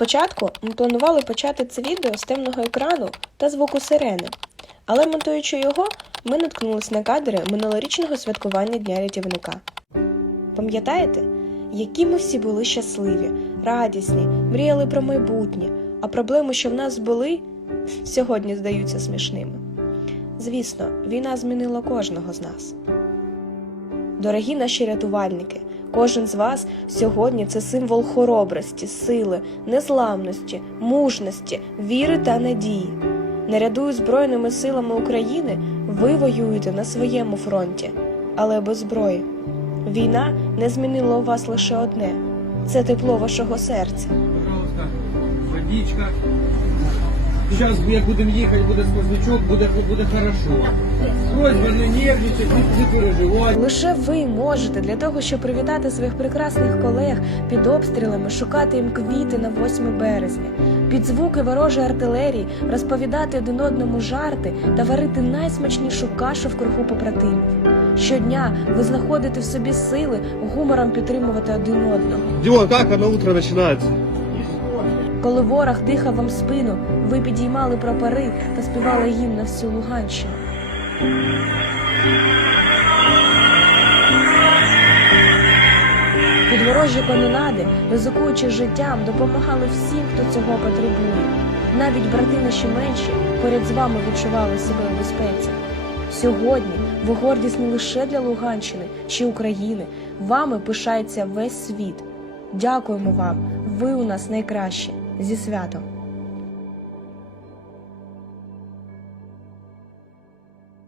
Спочатку ми планували почати це відео з темного екрану та звуку сирени, але монтуючи його, ми наткнулись на кадри минулорічного святкування Дня рятівника. Пам'ятаєте, які ми всі були щасливі, радісні, мріяли про майбутнє, а проблеми, що в нас були, сьогодні здаються смішними. Звісно, війна змінила кожного з нас. Дорогі наші рятувальники, кожен з вас сьогодні це символ хоробрості, сили, незламності, мужності, віри та надії. Наряду Збройними силами України ви воюєте на своєму фронті, але без зброї. Війна не змінила у вас лише одне це тепло вашого серця. Водичка. Сейчас, як будемо їхати, буде сквознячок, буде, буде хорошо. Просьба не нервничать, не. Лише ви можете для того, щоб привітати своїх прекрасних колег під обстрілами, шукати їм квіти на 8 березня, під звуки ворожої артилерії, розповідати один одному жарти та варити найсмачнішу кашу в кругу побратимів. Щодня ви знаходите в собі сили гумором підтримувати один одного. Дион, как оно утро начинается? Коли ворог дихав вам спину, ви підіймали прапори та співали гімн на всю Луганщину. Під ворожі ризикуючи життям, допомагали всім, хто цього потребує. Навіть брати наші менші поряд з вами відчували себе у безпеці. Сьогодні ви гордість не лише для Луганщини чи України. Вами пишається весь світ. Дякуємо вам. Ви у нас найкращі. Зі святом!